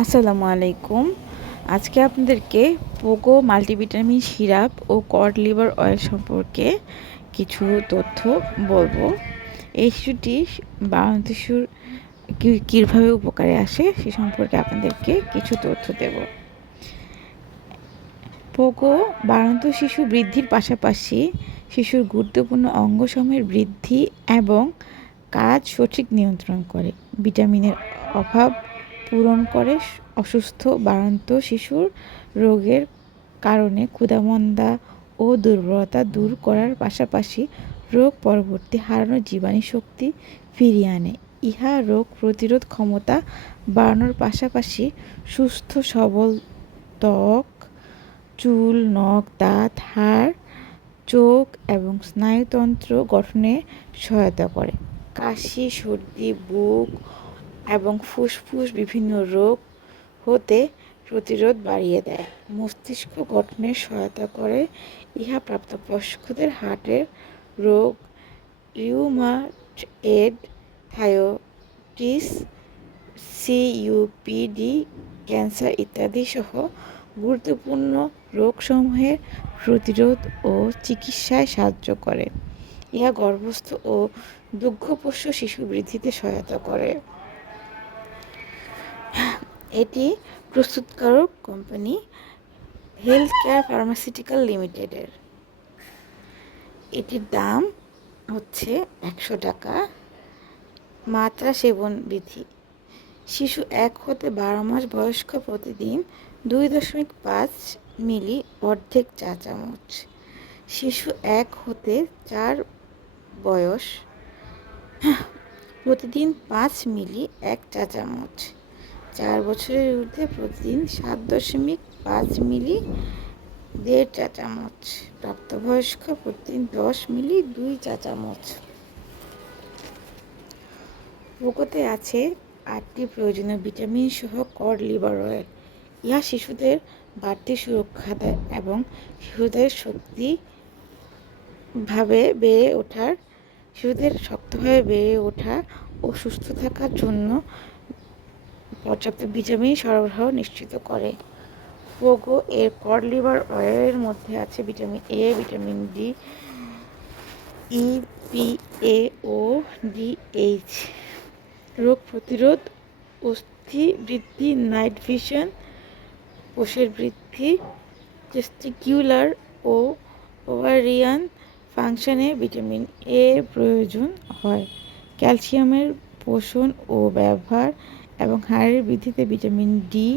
আসসালামু আলাইকুম। আজকে আপনাদেরকে পোগো মাল্টিভিটামিন সিরাপ ও কড লিভার অয়েল সম্পর্কে কিছু তথ্য বলব। এই শিশুটি বারণ শিশুর কীভাবে উপকারে আসে সে সম্পর্কে আপনাদেরকে কিছু তথ্য দেব। পোগো বাড়ন্ত শিশু বৃদ্ধির পাশাপাশি শিশুর গুরুত্বপূর্ণ অঙ্গসমূহের বৃদ্ধি এবং কাজ সঠিক নিয়ন্ত্রণ করে। ভিটামিনের অভাব পূরণ করে অসুস্থ, বাড়ন্ত শিশুর রোগের কারণে ক্ষুধামন্দা ও দুর্বলতা দূর করার পাশাপাশি রোগ পরবর্তী হারানো জীবাণু শক্তি ফিরিয়ে আনে। ইহা রোগ প্রতিরোধ ক্ষমতা বাড়ানোর পাশাপাশি সুস্থ, সবল ত্বক, চুল, নখ, দাঁত, হাড়, চোখ এবং স্নায়ুতন্ত্র গঠনে সহায়তা করে। কাশি, সর্দি, বুক এবং ফুসফুস বিভিন্ন রোগ হতে প্রতিরোধ বাড়িয়ে দেয়। মস্তিষ্ক গঠনে সহায়তা করে। ইহা প্রাপ্তবয়স্কদের হার্টের রোগ রিউমাটয়েড থায়োটিস সিইউপিডি, ক্যান্সার ইত্যাদি সহ গুরুত্বপূর্ণ রোগসমূহের প্রতিরোধ ও চিকিৎসায় সাহায্য করে। ইহা গর্ভস্থ ও দুগ্ধপোষ্য শিশু বৃদ্ধিতে সহায়তা করে। এটি প্রস্তুতকারক কোম্পানি হেলথ কেয়ার ফার্মাসিউটিক্যাল লিমিটেডের। এটির দাম হচ্ছে একশো টাকা। মাত্রা সেবন বিধি। শিশু এক হতে বারো মাস বয়স্ক প্রতিদিন দুই দশমিক পাঁচ মিলি অর্ধেক চা চামচ। শিশু এক হতে চার বয়স প্রতিদিন পাঁচ মিলি এক চা চামচ। চার বছরের ঊর্ধ্বে প্রতিদিন সাত দশমিক পাঁচ মিলি দেড় চা চামচ প্রাপ্তবয়স্ক প্রতিদিন দশ মিলি দুই চা চামচ পোকোতে আছে আটটি প্রয়োজনীয় ভিটামিন সহ কড লিভার অয়েল। ইহা শিশুদের বাড়তি সুরক্ষা দেয় এবং শিশুদের শক্তিভাবে বেড়ে ওঠার, শিশুদের শক্তভাবে বেড়ে ওঠা ও সুস্থ থাকার জন্য পর্যাপ্ত ভিটামিন সরবরাহ নিশ্চিত করে। পোগো এর কড লিভার অয়েলের মধ্যে আছে vitamin A, vitamin D, E, P, A, O, D, H. রোগ প্রতিরোধ, অস্থি বৃদ্ধি, নাইট ভিশন, কোষের বৃদ্ধি, টেস্টিকিউলার ও ওভারিয়ান ফাংশনে ভিটামিন এ প্রয়োজন হয়। ক্যালসিয়ামের পোষণ ও ব্যবহার এবং হাড়ের বৃদ্ধিতে ভিটামিন ডি